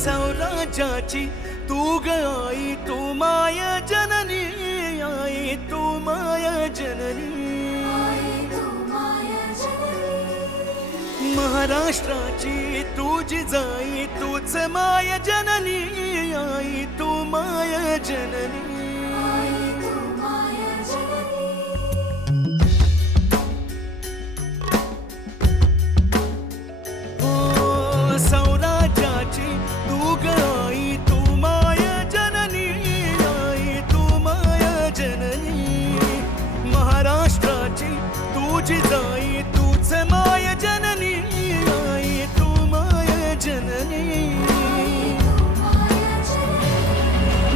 सौराज्याची तू ग आई, तू माय जननी, आई तू माय जननी, महाराष्ट्राची तुझी जाई, तूच माय जननी, आई तू माय जननी. तुझी जाई तूच माय जननी, आई तू माय जननी.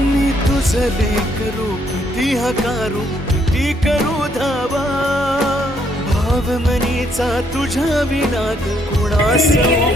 मी तुझं लेकरू किती हकारू, किती करू धावा, भाव मनीचा तुझ्या विना कुणास जावा.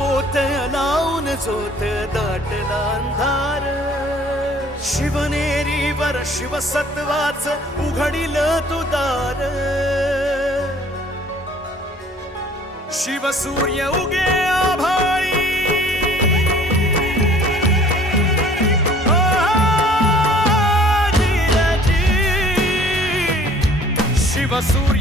पोत लावून जोत दाटला अंधार, शिवनेरीवर शिवसत्वाच उघडिल तू दार. शिवसूर्य उगे आभाळी, शिवसूर्य